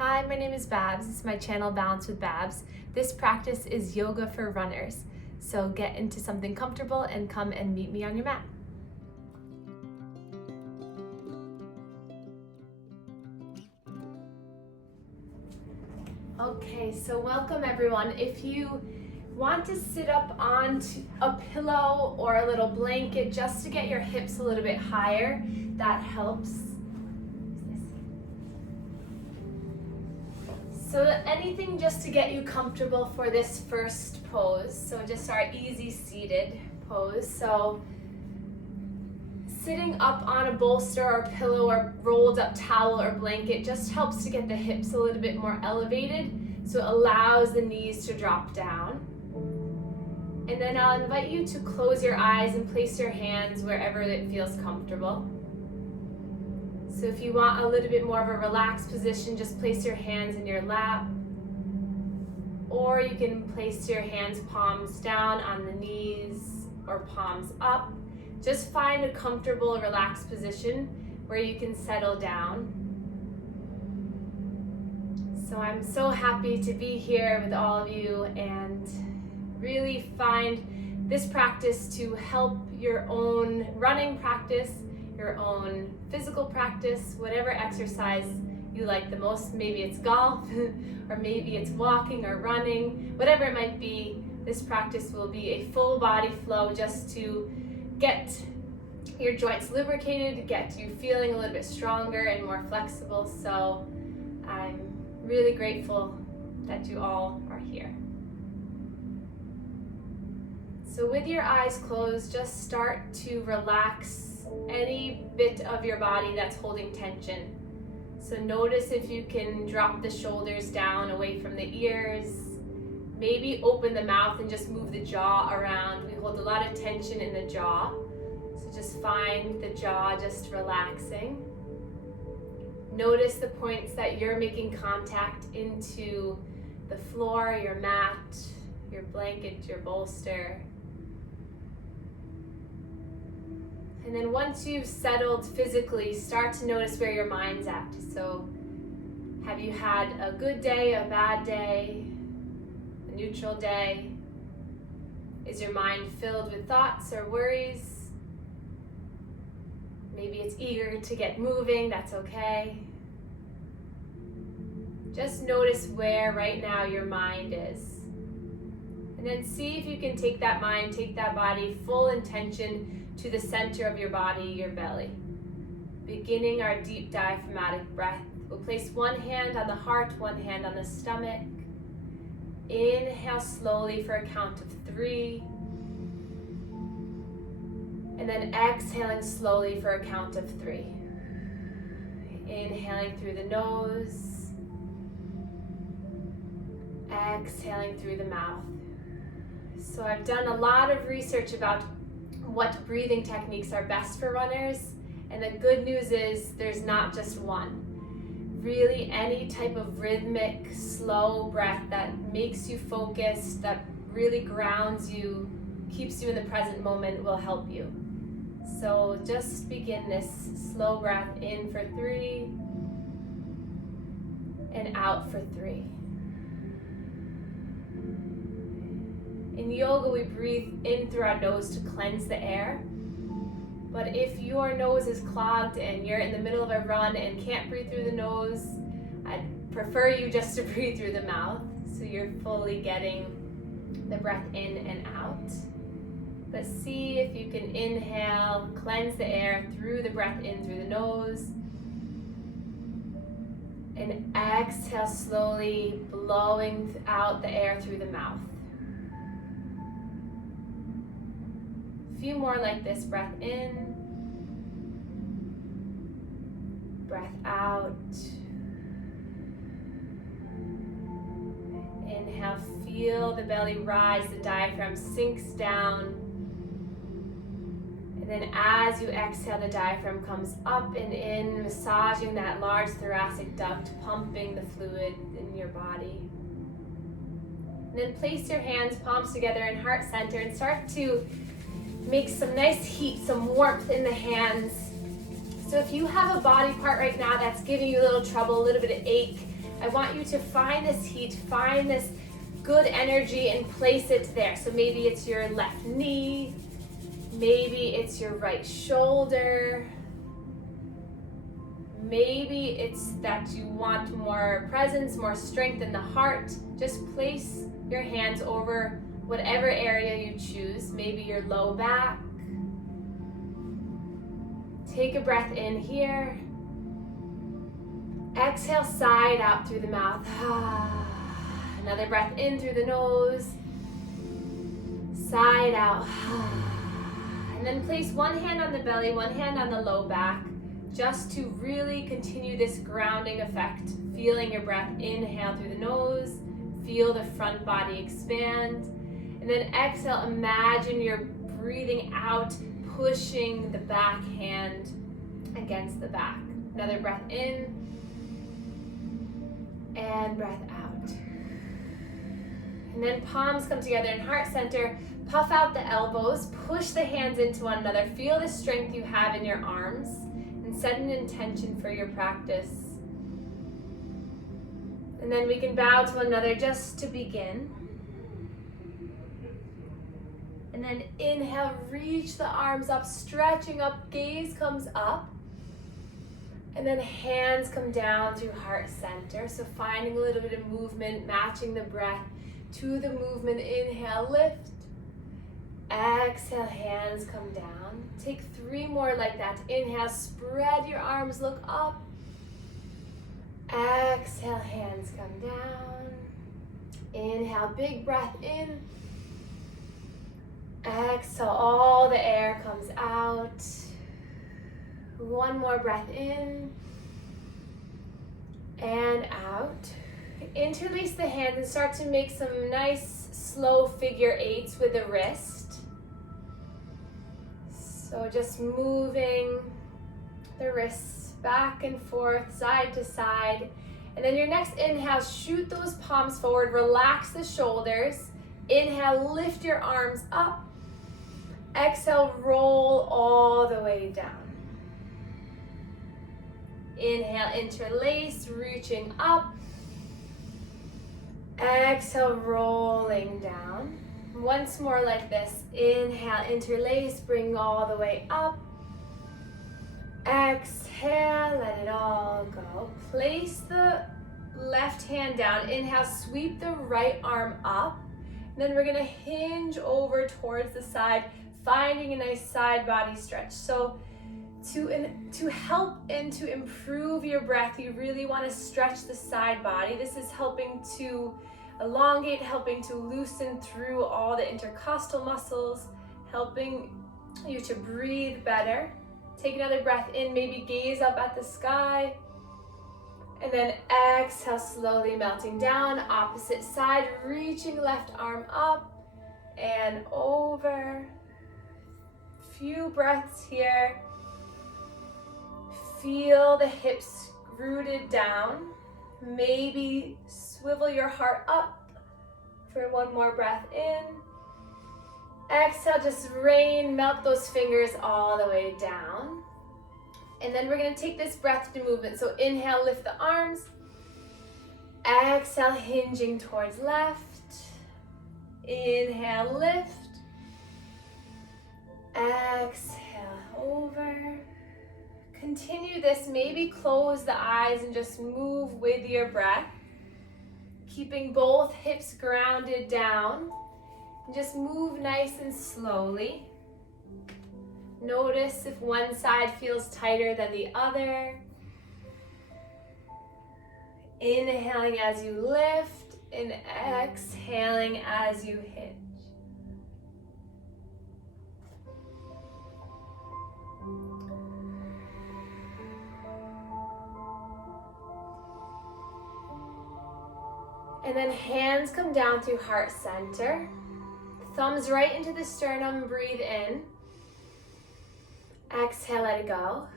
Hi, my name is Babz. This is my channel, Balance with Babz. This practice is yoga for runners. So get into something comfortable and come and meet me on your mat. Okay, so welcome everyone. If you want to sit up on a pillow or a little blanket just to get your hips a little bit higher, that helps. So anything just to get you comfortable for this first pose. So just our easy seated pose. So sitting up on a bolster or pillow or rolled up towel or blanket just helps to get the hips a little bit more elevated. So it allows the knees to drop down. And then I'll invite you to close your eyes and place your hands wherever it feels comfortable. So if you want a little bit more of a relaxed position, just place your hands in your lap. Or you can place your hands palms down on the knees or palms up. Just find a comfortable, relaxed position where you can settle down. So I'm so happy to be here with all of you and really find this practice to help your own running practice, your own physical practice, whatever exercise you like the most. Maybe it's golf, or maybe it's walking or running, whatever it might be. This practice will be a full body flow just to get your joints lubricated, get you feeling a little bit stronger and more flexible. So I'm really grateful that you all are here. So with your eyes closed, just start to relax any bit of your body that's holding tension. So notice if you can drop the shoulders down away from the ears. Maybe open the mouth and just move the jaw around. We hold a lot of tension in the jaw. So just find the jaw just relaxing. Notice the points that you're making contact into the floor, your mat, your blanket, your bolster. And then once you've settled physically, start to notice where your mind's at. So have you had a good day, a bad day, a neutral day? Is your mind filled with thoughts or worries? Maybe it's eager to get moving, that's okay. Just notice where right now your mind is. And then see if you can take that mind, take that body, full intention to the center of your body, your belly. Beginning our deep diaphragmatic breath. We'll place one hand on the heart, one hand on the stomach. Inhale slowly for a count of 3. And then exhaling slowly for a count of 3. Inhaling through the nose. Exhaling through the mouth. So I've done a lot of research about what breathing techniques are best for runners, and the good news is there's not just one. Really, any type of rhythmic, slow breath that makes you focus, that really grounds you, keeps you in the present moment will help you. So just begin this slow breath in for 3 and out for 3. In yoga, we breathe in through our nose to cleanse the air. But if your nose is clogged and you're in the middle of a run and can't breathe through the nose, I'd prefer you just to breathe through the mouth so you're fully getting the breath in and out. But see if you can inhale, cleanse the air through the breath in through the nose. And exhale slowly, blowing out the air through the mouth. Few more like this. Breath in, breath out. Inhale, feel the belly rise, the diaphragm sinks down. And then as you exhale, the diaphragm comes up and in, massaging that large thoracic duct, pumping the fluid in your body. And then place your hands, palms together in heart center, and start to make some nice heat, some warmth in the hands. So if you have a body part right now that's giving you a little trouble, a little bit of ache, I want you to find this heat, find this good energy and place it there. So maybe it's your left knee, maybe it's your right shoulder, maybe it's that you want more presence, more strength in the heart. Just place your hands over whatever area you choose, maybe your low back. Take a breath in here. Exhale, side out through the mouth. Another breath in through the nose. Side out. And then place one hand on the belly, one hand on the low back, just to really continue this grounding effect. Feeling your breath, inhale through the nose. Feel the front body expand. And then exhale, imagine you're breathing out, pushing the back hand against the back. Another breath in and breath out. And then palms come together in heart center. Puff out the elbows, push the hands into one another. Feel the strength you have in your arms and set an intention for your practice. And then we can bow to one another just to begin. And then inhale, reach the arms up, stretching up, gaze comes up. And then hands come down through heart center. So finding a little bit of movement, matching the breath to the movement. Inhale, lift. Exhale, hands come down. Take 3 more like that. Inhale, spread your arms, look up. Exhale, hands come down. Inhale, big breath in. Exhale, all the air comes out. One more breath in and out. Interlace the hands and start to make some nice slow figure 8s with the wrist. So just moving the wrists back and forth, side to side. And then your next inhale, shoot those palms forward, relax the shoulders. Inhale, lift your arms up. Exhale, roll all the way down. Inhale, interlace, reaching up. Exhale, rolling down. Once more like this. Inhale, interlace, bring all the way up. Exhale, let it all go. Place the left hand down. Inhale, sweep the right arm up. And then we're gonna hinge over towards the side, finding a nice side body stretch. So to help and to improve your breath, you really want to stretch the side body. This is helping to elongate, helping to loosen through all the intercostal muscles, helping you to breathe better. Take another breath in, maybe gaze up at the sky. And then exhale, slowly melting down, opposite side, reaching left arm up and over. Few breaths here. Feel the hips rooted down. Maybe swivel your heart up for one more breath in. Exhale, just rain, melt those fingers all the way down. And then we're gonna take this breath to movement. So inhale, lift the arms. Exhale, hinging towards left. Inhale, lift. Exhale, over. Continue this, maybe close the eyes and just move with your breath. Keeping both hips grounded down. And just move nice and slowly. Notice if one side feels tighter than the other. Inhaling as you lift and exhaling as you hinge. And then hands come down through heart center. Thumbs right into the sternum, breathe in. Exhale, let it go.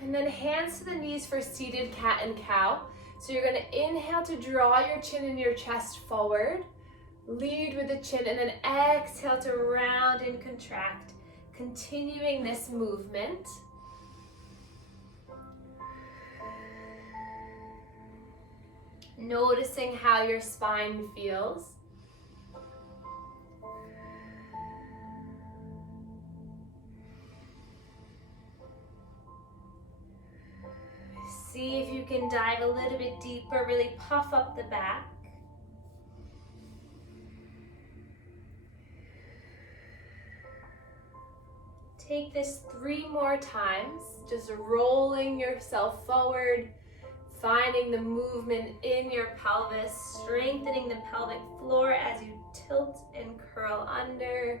And then hands to the knees for seated cat and cow. So you're gonna inhale to draw your chin and your chest forward. Lead with the chin and then exhale to round and contract. Continuing this movement. Noticing how your spine feels. See if you can dive a little bit deeper, really puff up the back. Take this 3 more times, just rolling yourself forward, finding the movement in your pelvis, strengthening the pelvic floor as you tilt and curl under.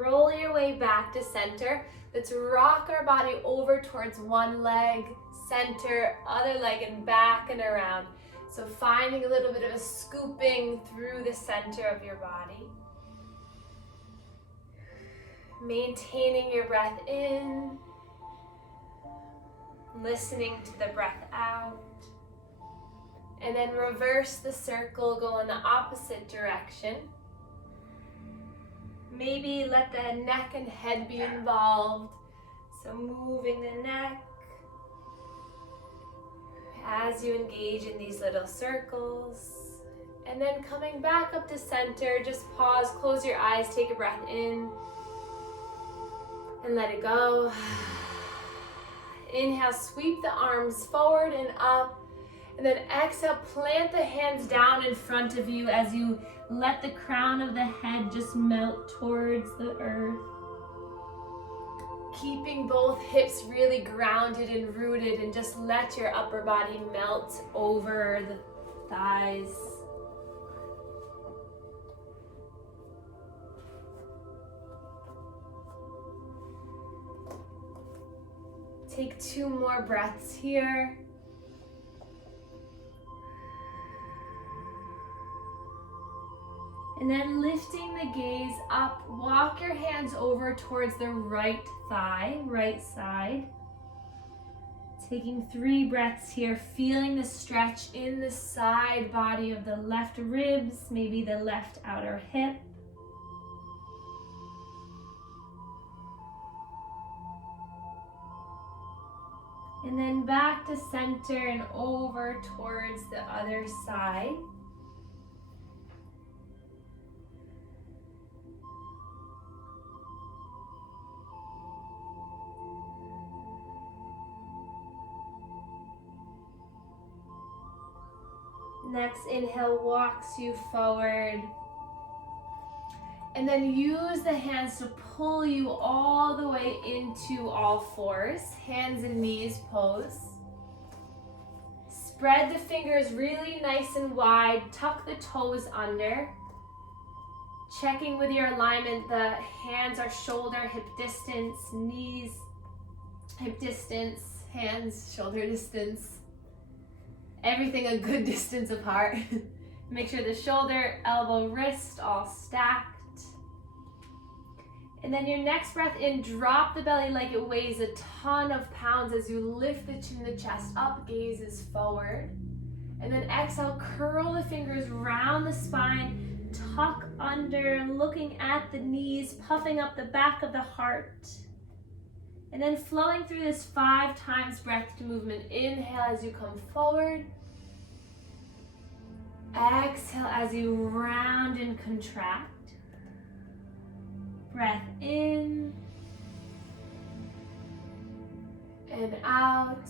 Roll your way back to center. Let's rock our body over towards one leg, center, other leg, and back and around. So finding a little bit of a scooping through the center of your body. Maintaining your breath in. Listening to the breath out. And then reverse the circle, go in the opposite direction. Maybe let the neck and head be involved. So moving the neck as you engage in these little circles. And then coming back up to center, just pause, close your eyes, take a breath in. And let it go. Inhale, sweep the arms forward and up. And then exhale, plant the hands down in front of you as you let the crown of the head just melt towards the earth. Keeping both hips really grounded and rooted, and just let your upper body melt over the thighs. Take 2 more breaths here. And then lifting the gaze up, walk your hands over towards the right thigh, right side. Taking 3 breaths here, feeling the stretch in the side body of the left ribs, maybe the left outer hip. And then back to center and over towards the other side. Next inhale walks you forward. And then use the hands to pull you all the way into all fours, hands and knees pose. Spread the fingers really nice and wide, tuck the toes under. Checking with your alignment, the hands are shoulder, hip distance, knees, hip distance, hands, shoulder distance. Everything a good distance apart. Make sure the shoulder, elbow, wrist all stacked. And then your next breath in, drop the belly like it weighs a ton of pounds as you lift the chin, the chest up, gazes forward. And then exhale, curl the fingers round the spine, tuck under, looking at the knees, puffing up the back of the heart. And then flowing through this 5 times breath to movement. Inhale as you come forward. Exhale as you round and contract. Breath in and out.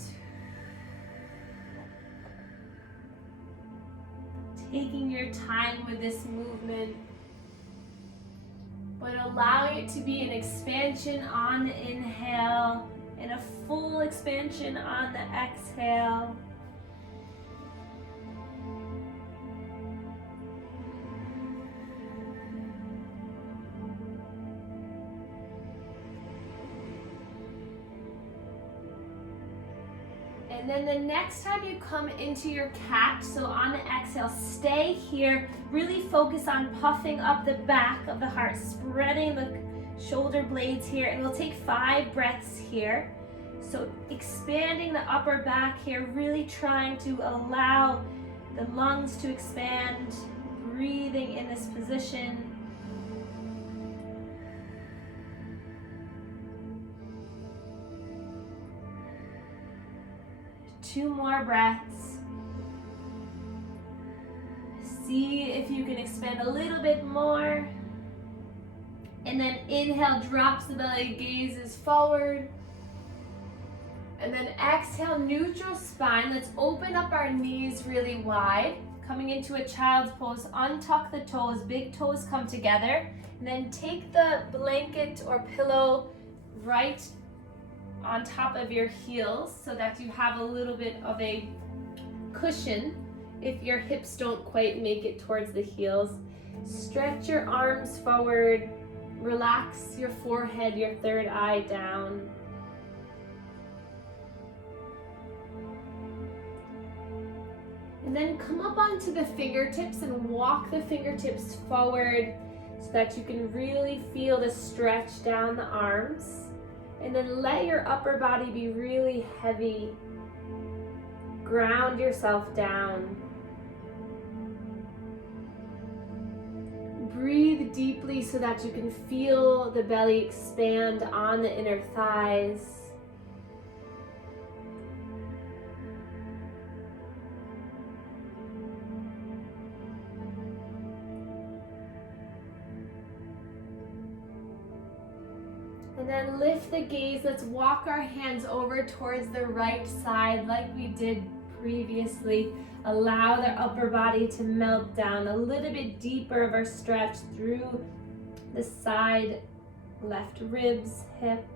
Taking your time with this movement, but allowing it to be an expansion on the inhale and a full expansion on the exhale. And then the next time you come into your cat, so on the exhale, stay here. Really focus on puffing up the back of the heart, spreading the shoulder blades here. And we'll take 5 breaths here. So expanding the upper back here, really trying to allow the lungs to expand, breathing in this position. Two more breaths. See if you can expand a little bit more. And then inhale, drops the belly, gazes forward. And then exhale, neutral spine. Let's open up our knees really wide. Coming into a child's pose, untuck the toes, big toes come together. And then take the blanket or pillow right on top of your heels so that you have a little bit of a cushion if your hips don't quite make it towards the heels. Stretch your arms forward, relax your forehead, your third eye down. And then come up onto the fingertips and walk the fingertips forward so that you can really feel the stretch down the arms. And then let your upper body be really heavy. Ground yourself down. Breathe deeply so that you can feel the belly expand on the inner thighs. And then lift the gaze. Let's walk our hands over towards the right side like we did previously. Allow the upper body to melt down a little bit deeper of our stretch through the side, left ribs, hip.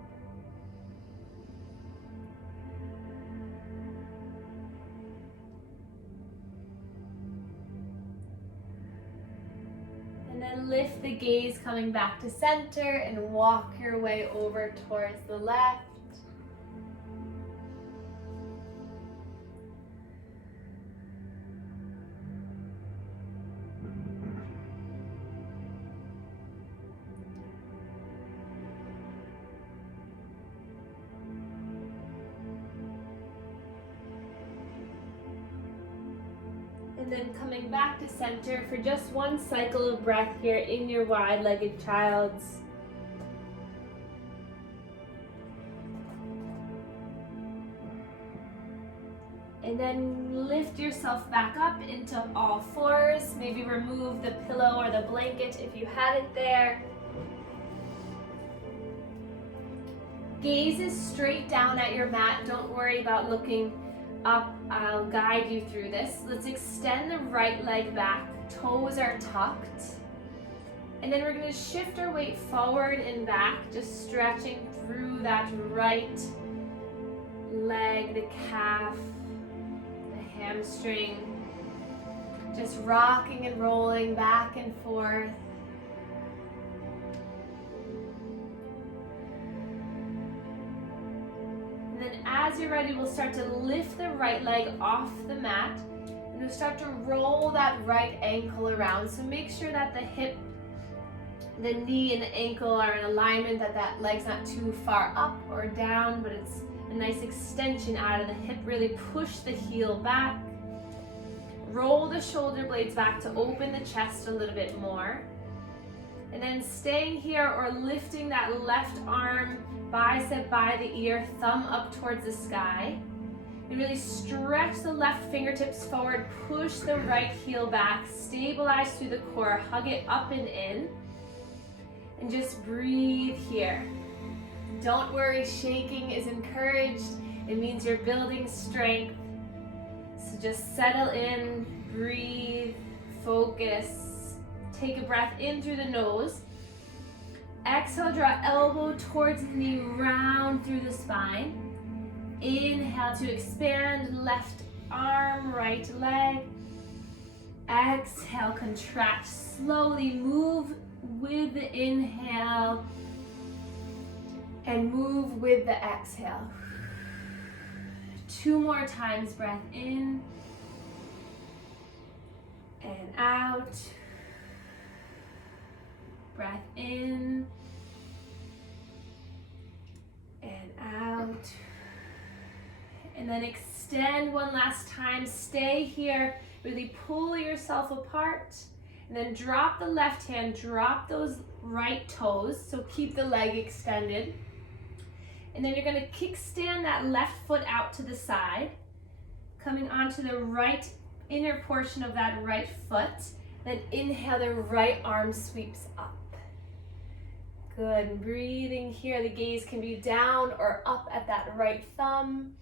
And then lift the gaze, coming back to center, and walk your way over towards the left. And then coming back to center for just one cycle of breath here in your wide-legged child's. And then lift yourself back up into all fours. Maybe remove the pillow or the blanket if you had it there. Gaze is straight down at your mat. Don't worry about looking up. I'll guide you through this. Let's extend the right leg back. Toes are tucked. And then we're going to shift our weight forward and back, just stretching through that right leg, the calf, the hamstring. Just rocking and rolling back and forth. And then as you're ready, we'll start to lift the right leg off the mat. And we'll start to roll that right ankle around. So make sure that the hip, the knee, and the ankle are in alignment, that that leg's not too far up or down, but it's a nice extension out of the hip. Really push the heel back. Roll the shoulder blades back to open the chest a little bit more. And then staying here or lifting that left arm, bicep by the ear, thumb up towards the sky. And really stretch the left fingertips forward, push the right heel back, stabilize through the core, hug it up and in. And just breathe here. Don't worry, shaking is encouraged. It means you're building strength. So just settle in, breathe, focus. Take a breath in through the nose. Exhale, draw elbow towards the knee, round through the spine. Inhale to expand, left arm, right leg. Exhale, contract slowly, move with the inhale and move with the exhale. 2 more times, breath in and out. Breath in and out. And then extend one last time. Stay here. Really pull yourself apart. And then drop the left hand, drop those right toes. So keep the leg extended. And then you're going to kickstand that left foot out to the side, coming onto the right inner portion of that right foot. Then inhale, the right arm sweeps up. Good, breathing here. The gaze can be down or up at that right thumb.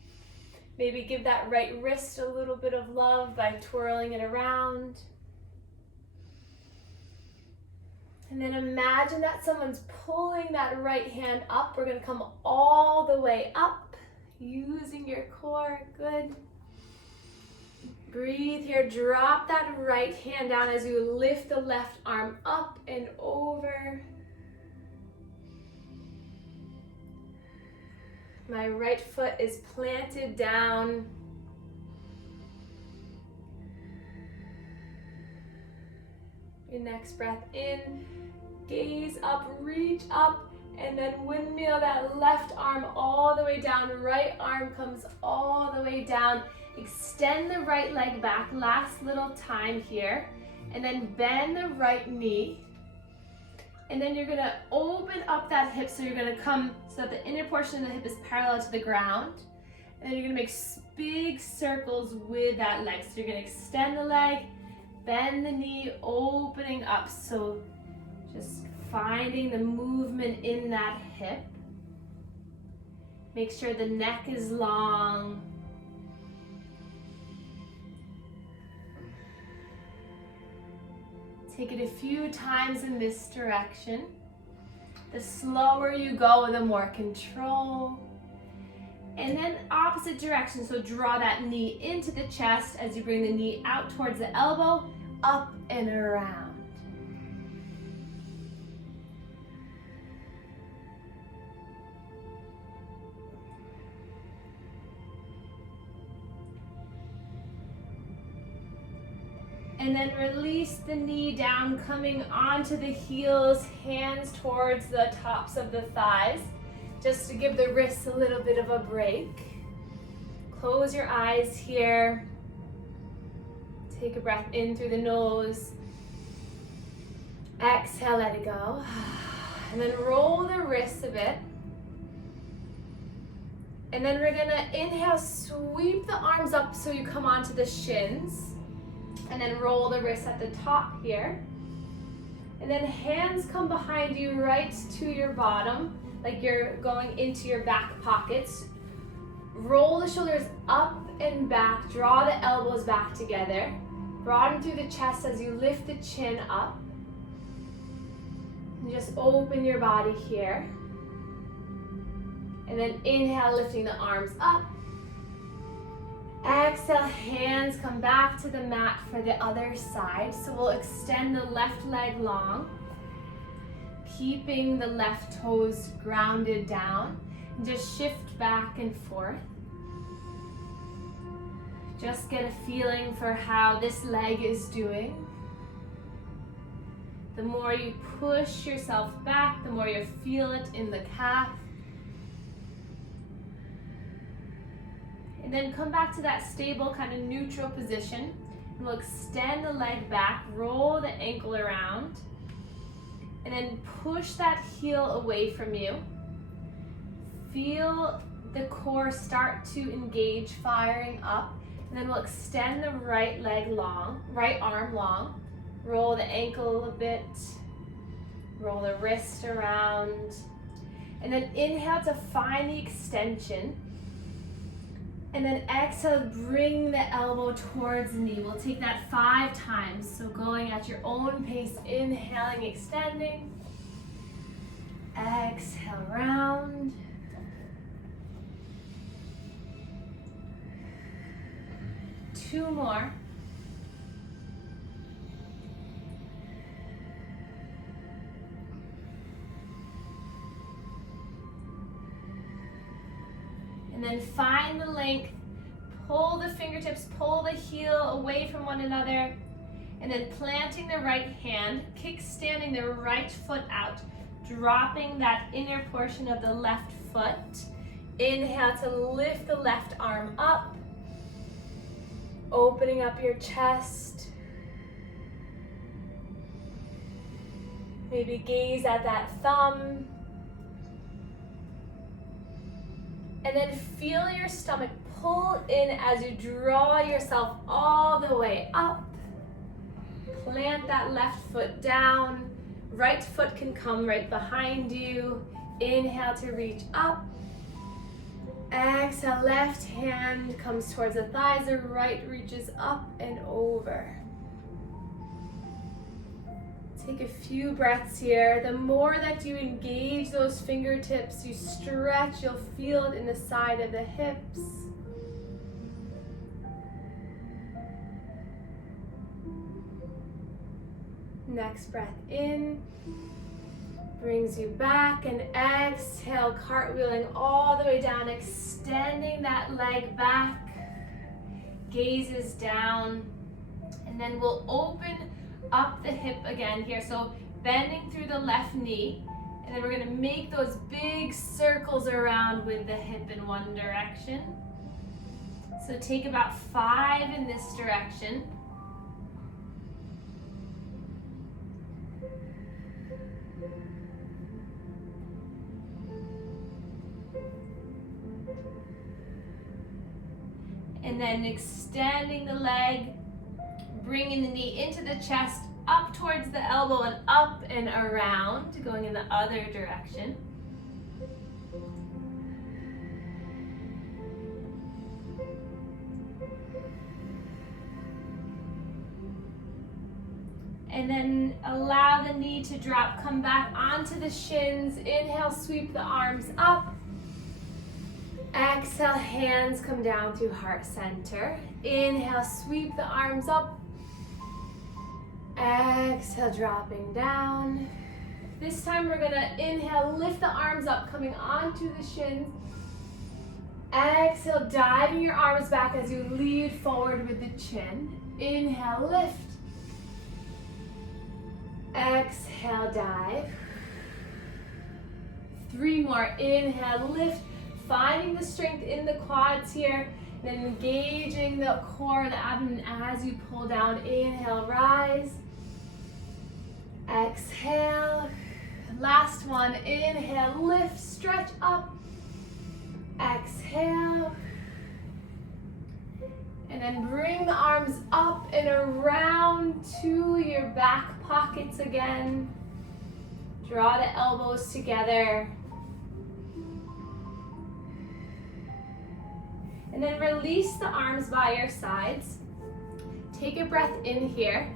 Maybe give that right wrist a little bit of love by twirling it around. And then imagine that someone's pulling that right hand up. We're going to come all the way up, using your core. Good. Breathe here. Drop that right hand down as you lift the left arm up and over. My right foot is planted down. Your next breath in, gaze up, reach up, and then windmill that left arm all the way down. Right arm comes all the way down. Extend the right leg back, last little time here. And then bend the right knee. And then you're gonna open up that hip, so you're gonna come so that the inner portion of the hip is parallel to the ground. And then you're gonna make big circles with that leg. So you're gonna extend the leg, bend the knee, opening up. So just finding the movement in that hip. Make sure the neck is long. Take it a few times in this direction. The slower you go, the more control. And then opposite direction, so draw that knee into the chest as you bring the knee out towards the elbow, up and around. And then release the knee down, coming onto the heels, hands towards the tops of the thighs, just to give the wrists a little bit of a break. Close your eyes here. Take a breath in through the nose. Exhale, let it go. And then roll the wrists a bit. And then we're gonna inhale, sweep the arms up so you come onto the shins. And then roll the wrists at the top here. And then hands come behind you right to your bottom, like you're going into your back pockets. Roll the shoulders up and back, draw the elbows back together. Broaden through the chest as you lift the chin up. And just open your body here. And then inhale, lifting the arms up. Exhale, hands come back to the mat for the other side. So we'll extend the left leg long, keeping the left toes grounded down, and just shift back and forth. Just get a feeling for how this leg is doing. The more you push yourself back, the more you feel it in the calf. And then come back to that stable, kind of neutral position. And we'll extend the leg back, roll the ankle around, and then push that heel away from you. Feel the core start to engage, firing up. And then we'll extend the right leg long, right arm long. Roll the ankle a bit, roll the wrist around. And then inhale to find the extension. And then exhale, bring the elbow towards the knee. We'll take that 5 times. So going at your own pace, inhaling, extending. Exhale, round. Two more. And then find the length, pull the fingertips, pull the heel away from one another, and then planting the right hand, kickstanding the right foot out, dropping that inner portion of the left foot. Inhale to lift the left arm up, Opening up your chest. Maybe gaze at that thumb. And then feel your stomach pull in as you draw yourself all the way up. Plant that left foot down. Right foot can come right behind you. Inhale to reach up. Exhale, left hand comes towards the thighs. The right reaches up and over. Take a few breaths here. The more that you engage those fingertips, you stretch, you'll feel it in the side of the hips. Next breath in, brings you back, and exhale, cartwheeling all the way down, extending that leg back, gazes down, and then we'll open up the hip again here. So bending through the left knee, and then we're gonna make those big circles around with the hip in one direction. So take about 5 in this direction. And then extending the leg, bringing the knee into the chest, up towards the elbow and up and around, going in the other direction. And then allow the knee to drop, come back onto the shins. Inhale, sweep the arms up. Exhale, hands come down through heart center. Inhale, sweep the arms up. Exhale, dropping down. This time we're gonna inhale, lift the arms up, coming onto the shins. Exhale, diving your arms back as you lead forward with the chin. Inhale, lift. Exhale, dive. 3 more. Inhale, lift. Finding the strength in the quads here, then engaging the core, the abdomen as you pull down. Inhale, rise. Exhale. Last one. Inhale, lift, stretch up. Exhale. And then bring the arms up and around to your back pockets again. Draw the elbows together. And then release the arms by your sides. Take a breath in here.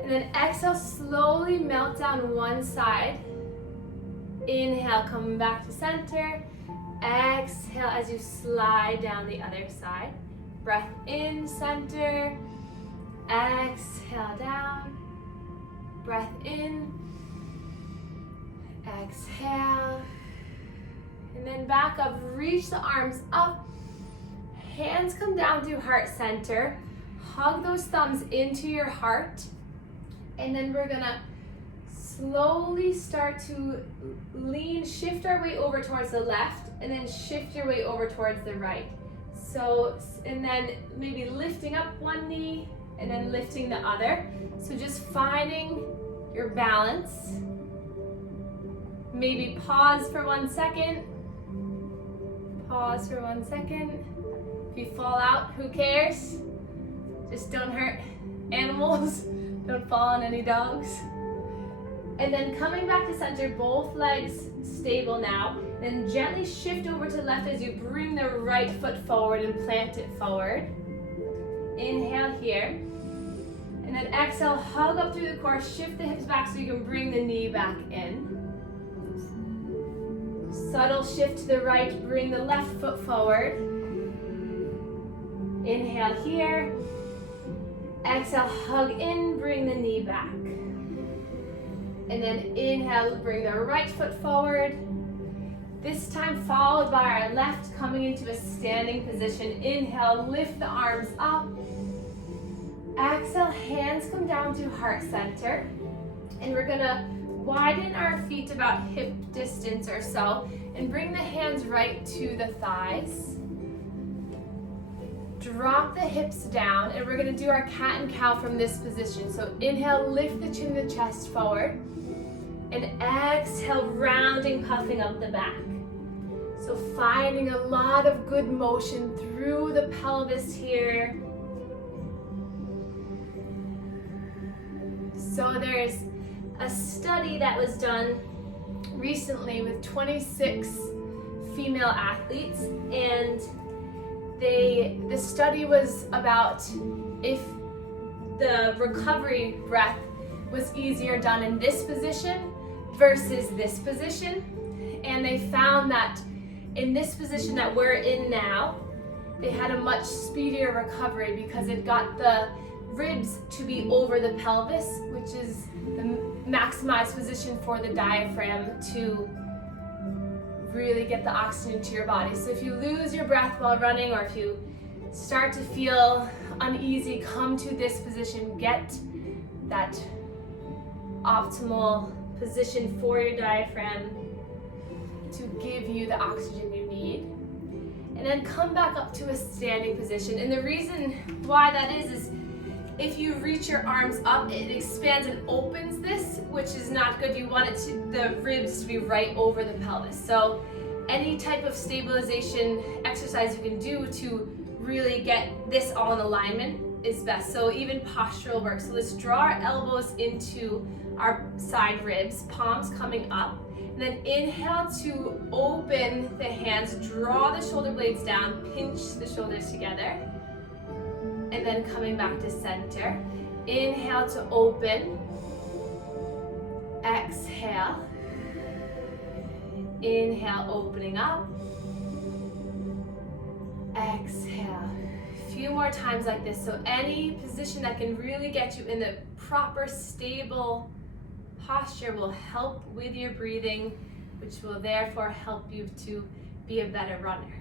And then exhale, slowly melt down one side. Inhale, coming back to center. Exhale as you slide down the other side. Breath in, center. Exhale, down. Breath in. Exhale. And then back up, reach the arms up. Hands come down through heart center. Hug those thumbs into your heart. And then we're gonna slowly start to lean, shift our way over towards the left, and then shift your way over towards the right. So, and then maybe lifting up one knee, and then lifting the other. So just finding your balance. Maybe pause for 1 second. Pause for 1 second. If you fall out, who cares? Just don't hurt animals. Don't fall on any dogs. And then coming back to center, both legs stable now. Then gently shift over to the left as you bring the right foot forward and plant it forward. Inhale here. And then exhale, hug up through the core, shift the hips back so you can bring the knee back in. Subtle shift to the right, bring the left foot forward. Inhale here. Exhale, hug in, bring the knee back. And then inhale, bring the right foot forward. This time followed by our left, coming into a standing position. Inhale, lift the arms up. Exhale, hands come down to heart center. And we're gonna widen our feet about hip distance or so, and bring the hands right to the thighs. drop the hips down, and we're gonna do our cat and cow from this position. So inhale, lift the chin and the chest forward, and exhale, rounding, puffing up the back. So finding a lot of good motion through the pelvis here. So there's a study that was done recently with 26 female athletes, and the study was about if the recovery breath was easier done in this position versus this position. And they found that in this position that we're in now, they had a much speedier recovery because it got the ribs to be over the pelvis, which is the maximized position for the diaphragm to really get the oxygen to your body. So if you lose your breath while running, or if you start to feel uneasy, come to this position, get that optimal position for your diaphragm to give you the oxygen you need. And then come back up to a standing position. And the reason why that is if you reach your arms up, it expands and opens this, which is not good. You want the ribs to be right over the pelvis. So any type of stabilization exercise you can do to really get this all in alignment is best. So even postural work. So let's draw our elbows into our side ribs, palms coming up. And then inhale to open the hands, draw the shoulder blades down, pinch the shoulders together. And then coming back to center. Inhale to open. Exhale. Inhale, opening up. Exhale. A few more times like this. So any position that can really get you in the proper, stable posture will help with your breathing, which will therefore help you to be a better runner.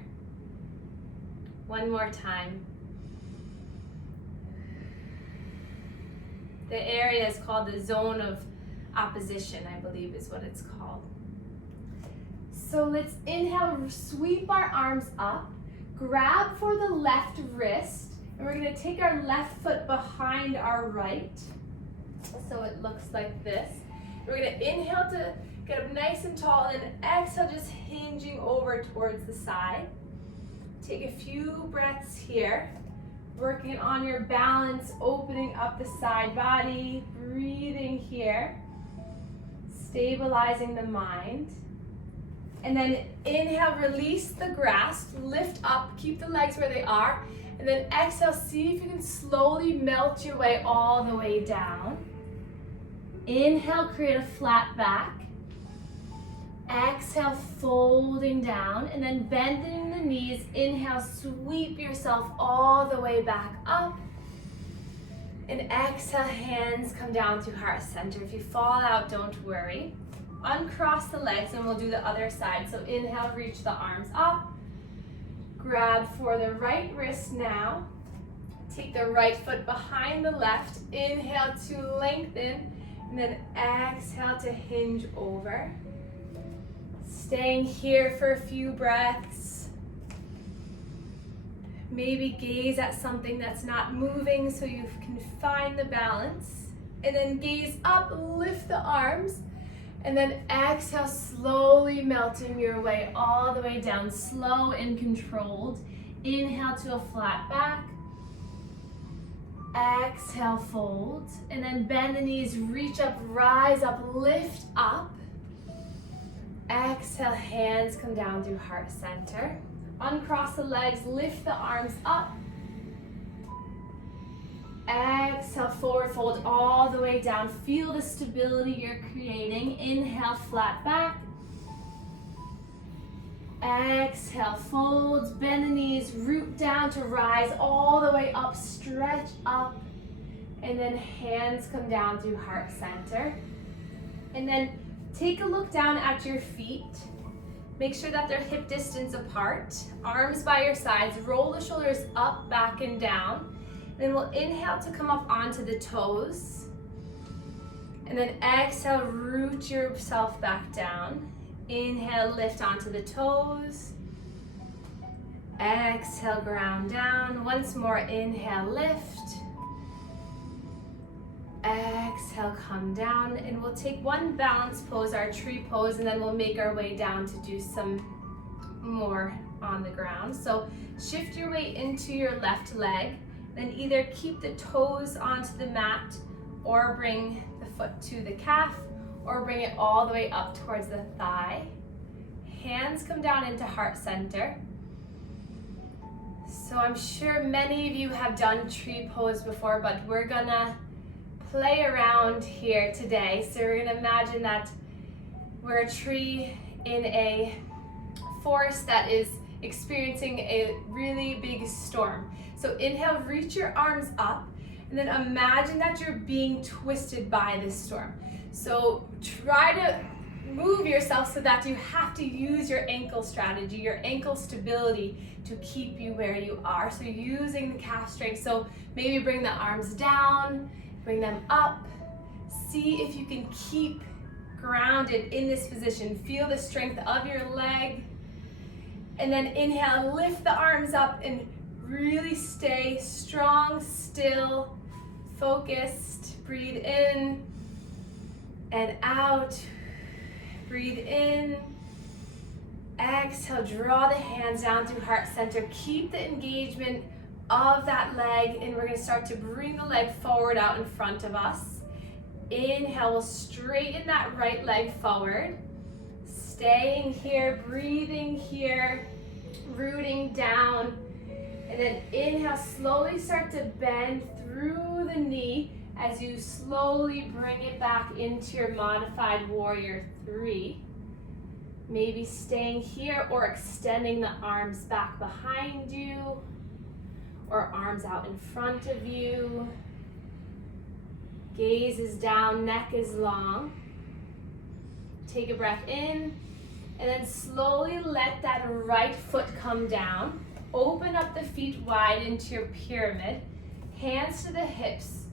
One more time. The area is called the zone of opposition, I believe is what it's called. So let's inhale, sweep our arms up, grab for the left wrist, and we're gonna take our left foot behind our right. So it looks like this. We're gonna inhale to get up nice and tall, and then exhale, just hinging over towards the side. Take a few breaths here. Working on your balance, opening up the side body, breathing here, stabilizing the mind. And then inhale, release the grasp, lift up, keep the legs where they are. And then exhale, see if you can slowly melt your way all the way down. Inhale, create a flat back. Exhale, folding down, and then bending the knees. Inhale, sweep yourself all the way back up. And exhale, hands come down to heart center. If you fall out, don't worry. Uncross the legs, and we'll do the other side. So inhale, reach the arms up. Grab for the right wrist now. Take the right foot behind the left. Inhale to lengthen, and then exhale to hinge over. Staying here for a few breaths. Maybe gaze at something that's not moving so you can find the balance. And then gaze up, lift the arms, and then exhale, slowly melting your way all the way down, slow and controlled. Inhale to a flat back. Exhale, fold, and then bend the knees, reach up, rise up, lift up. Exhale, hands come down through heart center. Uncross the legs, lift the arms up. Exhale, forward fold all the way down. Feel the stability you're creating. Inhale, flat back. Exhale, fold, bend the knees, root down to rise all the way up, stretch up, and then hands come down through heart center. And then take a look down at your feet. Make sure that they're hip distance apart. Arms by your sides. Roll the shoulders up, back, and down. Then we'll inhale to come up onto the toes. And then exhale, root yourself back down. Inhale, lift onto the toes. Exhale, ground down. Once more, inhale, lift. Exhale, come down, and we'll take one balance pose, our tree pose, and then we'll make our way down to do some more on the ground. So shift your weight into your left leg, then either keep the toes onto the mat or bring the foot to the calf or bring it all the way up towards the thigh. Hands come down into heart center. So I'm sure many of you have done tree pose before, but we're gonna play around here today. So we're gonna imagine that we're a tree in a forest that is experiencing a really big storm. So inhale, reach your arms up, and then imagine that you're being twisted by this storm. So try to move yourself so that you have to use your ankle strategy, your ankle stability to keep you where you are. So using the calf strength. So maybe bring the arms down, bring them up. See if you can keep grounded in this position. Feel the strength of your leg. And then inhale, lift the arms up and really stay strong, still, focused. Breathe in and out. Breathe in. Exhale, draw the hands down through heart center. Keep the engagement of that leg, and we're going to start to bring the leg forward out in front of us. Inhale, we'll straighten that right leg forward. Staying here, breathing here, rooting down. And then inhale, slowly start to bend through the knee as you slowly bring it back into your modified warrior 3. Maybe staying here or extending the arms back behind you or arms out in front of you. Gaze is down, neck is long. Take a breath in and then slowly let that right foot come down. Open up the feet wide into your pyramid. Hands to the hips.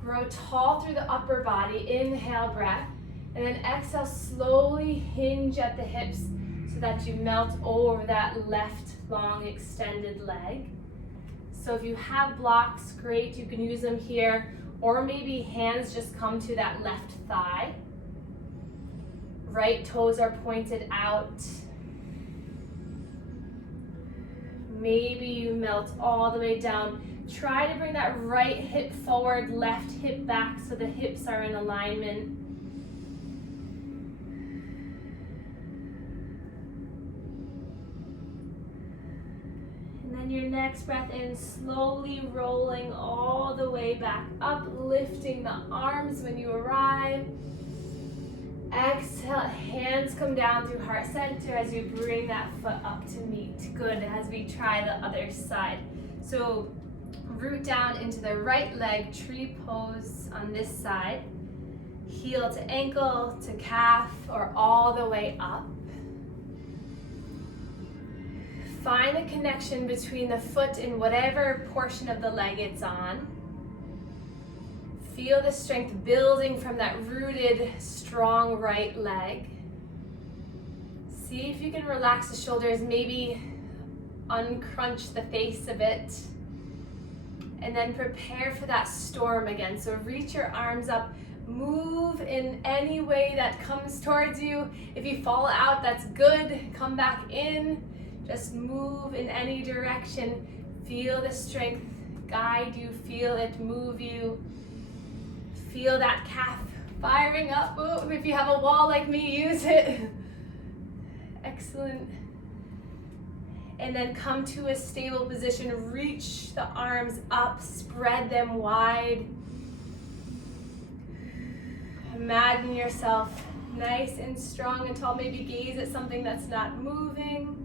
Grow tall through the upper body. Inhale, breath. And then exhale, slowly hinge at the hips so that you melt over that left long extended leg. So if you have blocks, great, you can use them here. Or maybe hands just come to that left thigh. Right toes are pointed out. Maybe you melt all the way down. Try to bring that right hip forward, left hip back so the hips are in alignment. And then your next breath in, slowly rolling all the way back up, lifting the arms when you arrive. Exhale, hands come down through heart center as you bring that foot up to meet. Good, as we try the other side. So root down into the right leg, tree pose on this side. Heel to ankle, to calf, or all the way up. Find a connection between the foot and whatever portion of the leg it's on. Feel the strength building from that rooted, strong right leg. See if you can relax the shoulders, maybe uncrunch the face a bit. And then prepare for that storm again. So reach your arms up, move in any way that comes towards you. If you fall out, that's good. Come back in. Just move in any direction. Feel the strength guide you, feel it move you. Feel that calf firing up. Ooh, if you have a wall like me, use it. Excellent. And then come to a stable position. Reach the arms up, spread them wide. Imagine yourself nice and strong and tall. Maybe gaze at something that's not moving.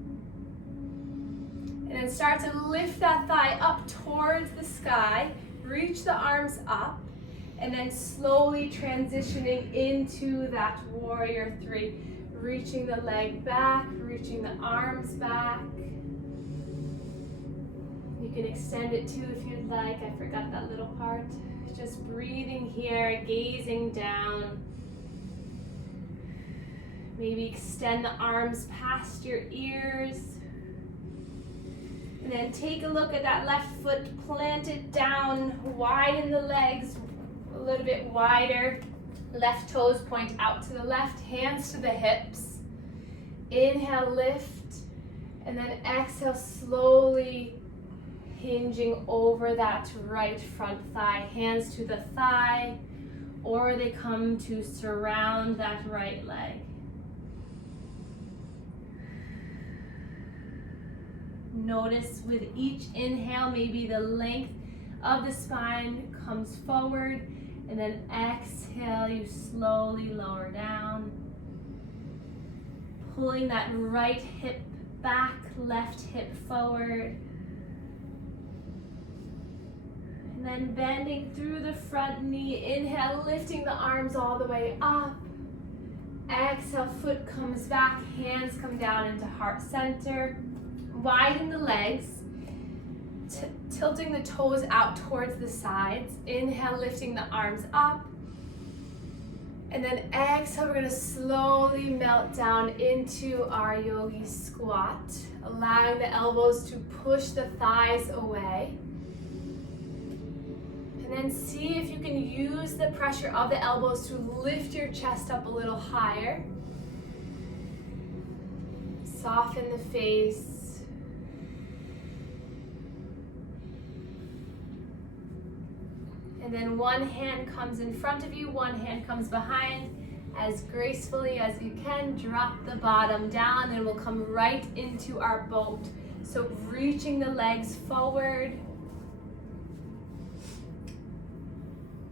And then start to lift that thigh up towards the sky. Reach the arms up. And then slowly transitioning into that warrior 3. Reaching the leg back, reaching the arms back. You can extend it too if you'd like. I forgot that little part. Just breathing here, gazing down. Maybe extend the arms past your ears. And then take a look at that left foot, plant it down, widen the legs a little bit wider. Left toes point out to the left, hands to the hips. Inhale, lift, and then exhale, slowly hinging over that right front thigh. Hands to the thigh, or they come to surround that right leg. Notice with each inhale, maybe the length of the spine comes forward, and then exhale, you slowly lower down. Pulling that right hip back, left hip forward. And then bending through the front knee. Inhale, lifting the arms all the way up. Exhale, foot comes back, hands come down into heart center. Widen the legs, tilting the toes out towards the sides. Inhale, lifting the arms up. And then exhale, we're going to slowly melt down into our yogi squat, allowing the elbows to push the thighs away. And then see if you can use the pressure of the elbows to lift your chest up a little higher. Soften the face. And then one hand comes in front of you, one hand comes behind. As gracefully as you can, drop the bottom down and we'll come right into our boat. So reaching the legs forward.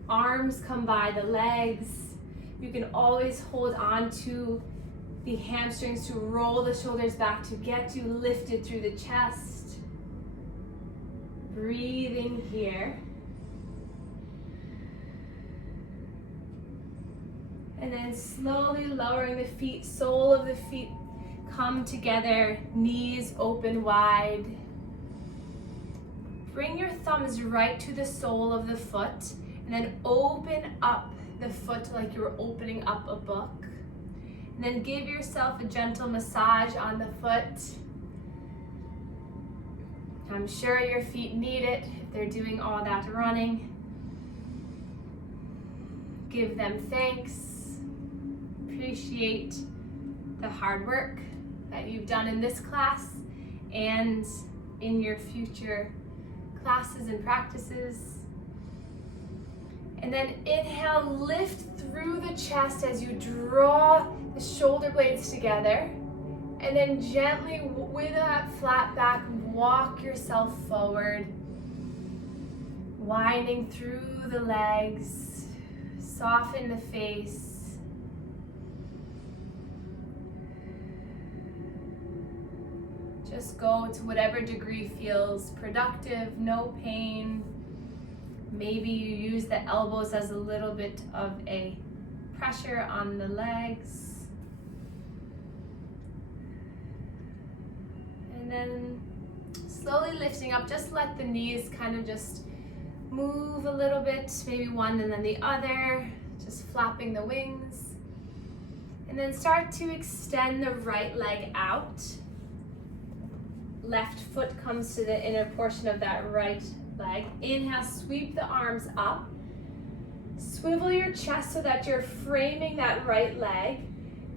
Arms come by the legs. You can always hold on to the hamstrings to roll the shoulders back to get you lifted through the chest. Breathing here. And then slowly lowering the feet, sole of the feet come together, knees open wide. Bring your thumbs right to the sole of the foot, and then open up the foot like you're opening up a book. And then give yourself a gentle massage on the foot. I'm sure your feet need it if they're doing all that running. Give them thanks. Appreciate the hard work that you've done in this class and in your future classes and practices. And then inhale, lift through the chest as you draw the shoulder blades together. And then gently, with that flat back, walk yourself forward, winding through the legs, soften the face. Just go to whatever degree feels productive, no pain. Maybe you use the elbows as a little bit of a pressure on the legs. And then slowly lifting up, just let the knees kind of just move a little bit, maybe one and then the other, just flapping the wings. And then start to extend the right leg out. Left foot comes to the inner portion of that right leg. Inhale, sweep the arms up. Swivel your chest so that you're framing that right leg.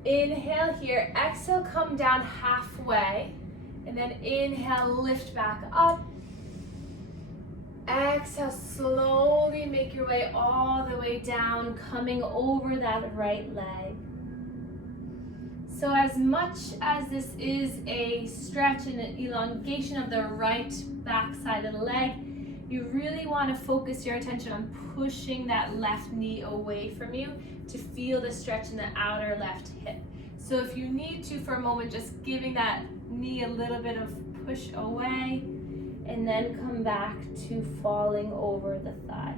Inhale here, exhale, come down halfway. And then inhale, lift back up. Exhale, slowly make your way all the way down, coming over that right leg. So as much as this is a stretch and an elongation of the right back side of the leg, you really want to focus your attention on pushing that left knee away from you to feel the stretch in the outer left hip. So if you need to, for a moment, just giving that knee a little bit of push away, and then come back to falling over the thigh.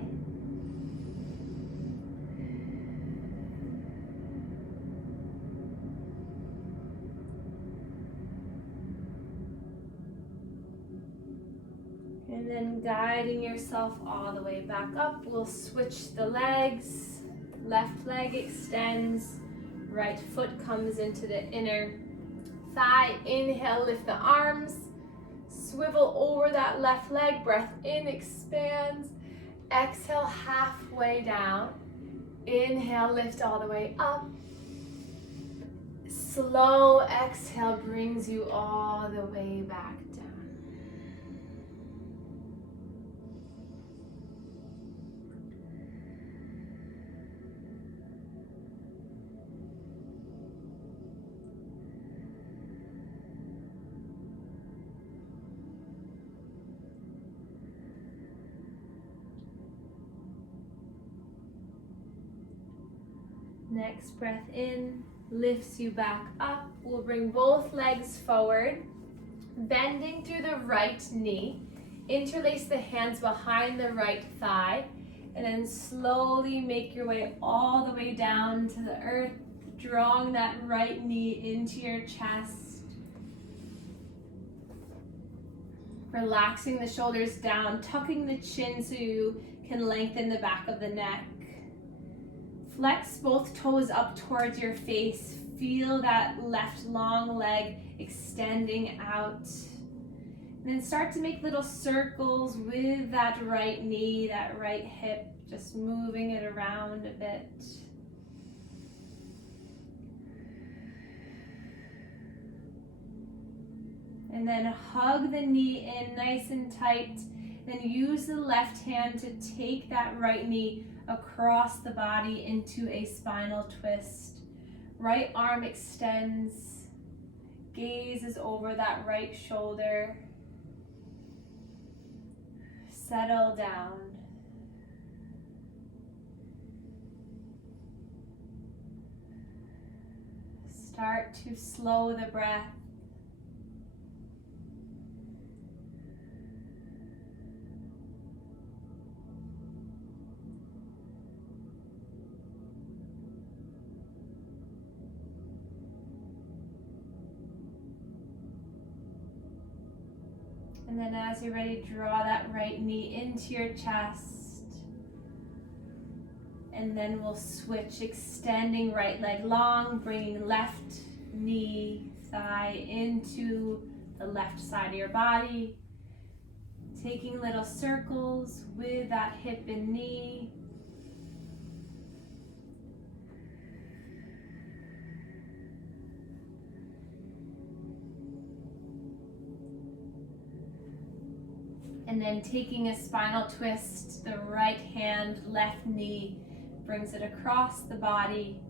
And then guiding yourself all the way back up, we'll switch the legs. Left leg extends, right foot comes into the inner thigh. Inhale, lift the arms. Swivel over that left leg, breath in, expands. Exhale, halfway down. Inhale, lift all the way up. Slow exhale brings you all the way back down. Next breath in, lifts you back up. We'll bring both legs forward, bending through the right knee. Interlace the hands behind the right thigh, and then slowly make your way all the way down to the earth, drawing that right knee into your chest. Relaxing the shoulders down, tucking the chin so you can lengthen the back of the neck. Flex both toes up towards your face. Feel that left long leg extending out. And then start to make little circles with that right knee, that right hip, just moving it around a bit. And then hug the knee in nice and tight. Then use the left hand to take that right knee across the body into a spinal twist. Right arm extends, gaze is over that right shoulder. Settle down. Start to slow the breath. And then as you're ready, draw that right knee into your chest. And then we'll switch, extending right leg long, bringing left knee, thigh into the left side of your body. Taking little circles with that hip and knee. And then taking a spinal twist, the right hand, left knee, brings it across the body.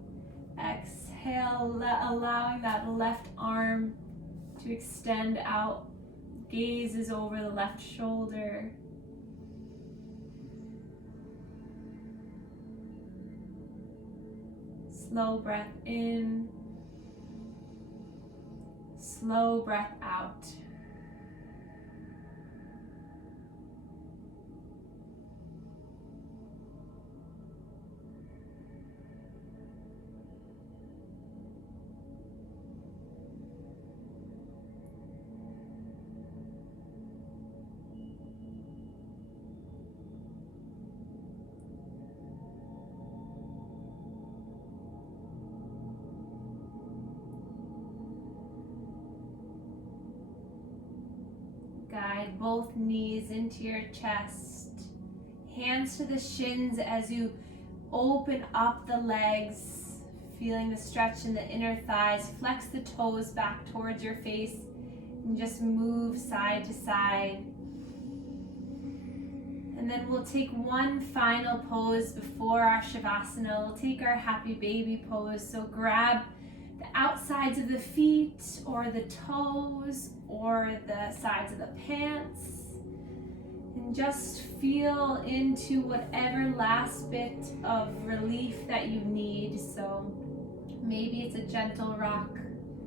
Exhale, allowing that left arm to extend out. Gaze is over the left shoulder. Slow breath in. Slow breath out. Guide both knees into your chest. Hands to the shins as you open up the legs, feeling the stretch in the inner thighs. Flex the toes back towards your face and just move side to side. And then we'll take one final pose before our Shavasana. We'll take our happy baby pose. So grab the outsides of the feet or the toes or the sides of the pants, and just feel into whatever last bit of relief that you need. So maybe it's a gentle rock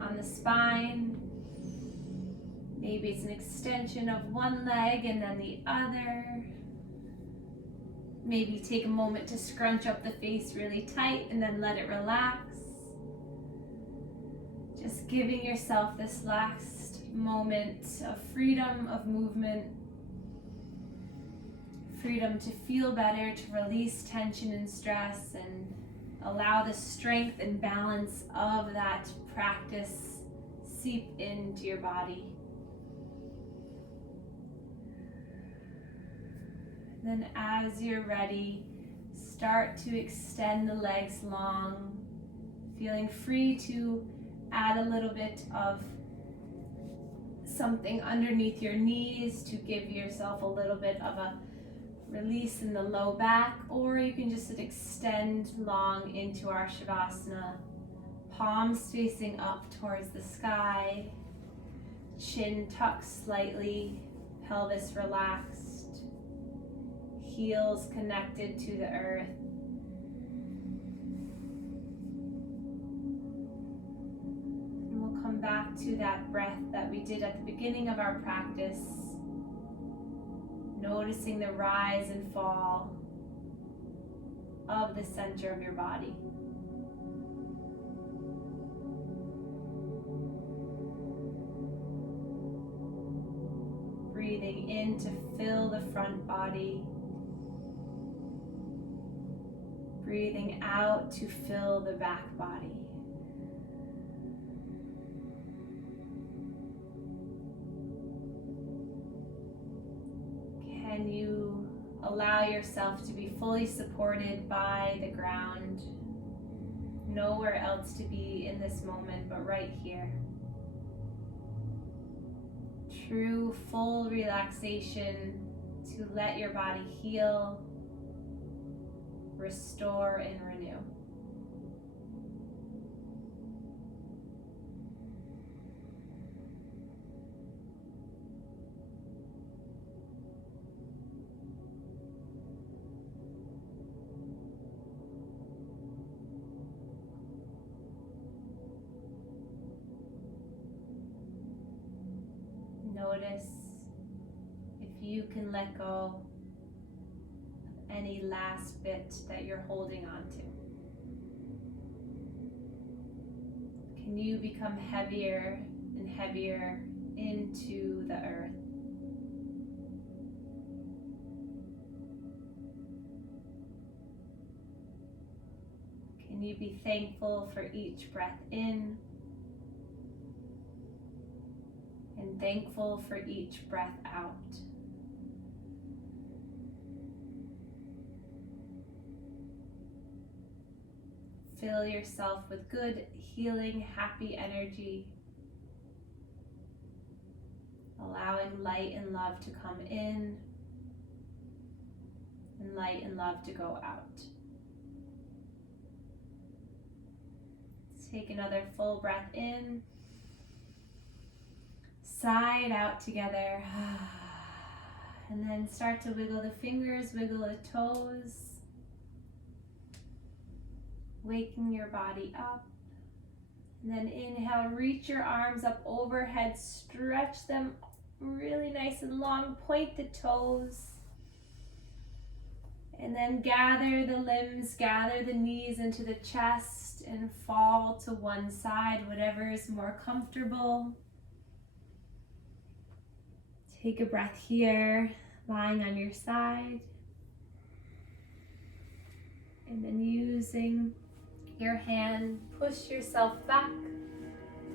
on the spine, maybe it's an extension of one leg and then the other. Maybe take a moment to scrunch up the face really tight and then let it relax. Just giving yourself this last moment of freedom of movement, freedom to feel better, to release tension and stress, and allow the strength and balance of that practice seep into your body. Then as you're ready, start to extend the legs long, feeling free to add a little bit of something underneath your knees to give yourself a little bit of a release in the low back, or you can just extend long into our Shavasana. Palms facing up towards the sky, chin tucked slightly, pelvis relaxed, heels connected to the earth. And we'll come back to that breath that we did at the beginning of our practice, noticing the rise and fall of the center of your body. Breathing in to fill the front body. Breathing out to fill the back body. Can you allow yourself to be fully supported by the ground? Nowhere else to be in this moment but right here. True full relaxation to let your body heal, restore, and renew. Notice if you can let go of any last bit that you're holding on to. Can you become heavier and heavier into the earth? Can you be thankful for each breath in? And thankful for each breath out. Fill yourself with good, healing, happy energy, allowing light and love to come in and light and love to go out. Take another full breath in. Side out together, and then start to wiggle the fingers, wiggle the toes, waking your body up. And then inhale, reach your arms up overhead, stretch them really nice and long, point the toes, and then gather the limbs, gather the knees into the chest and fall to one side, whatever is more comfortable. Take a breath here, lying on your side. And then using your hand, push yourself back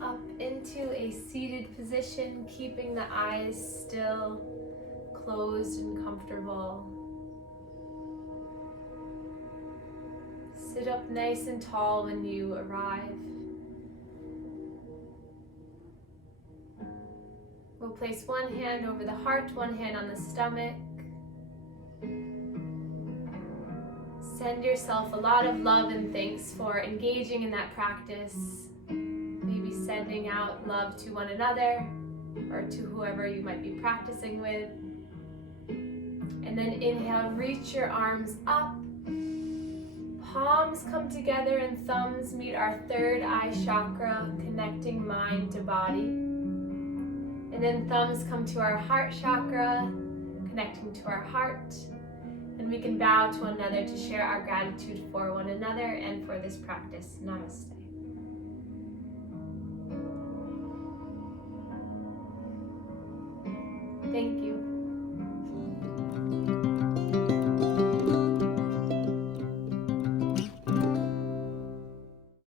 up into a seated position, keeping the eyes still, closed and comfortable. Sit up nice and tall when you arrive. We'll place one hand over the heart, one hand on the stomach. Send yourself a lot of love and thanks for engaging in that practice. Maybe sending out love to one another or to whoever you might be practicing with. And then inhale, reach your arms up. Palms come together and thumbs meet our third eye chakra, connecting mind to body. And then thumbs come to our heart chakra, connecting to our heart. And we can bow to one another to share our gratitude for one another and for this practice. Namaste. Thank you.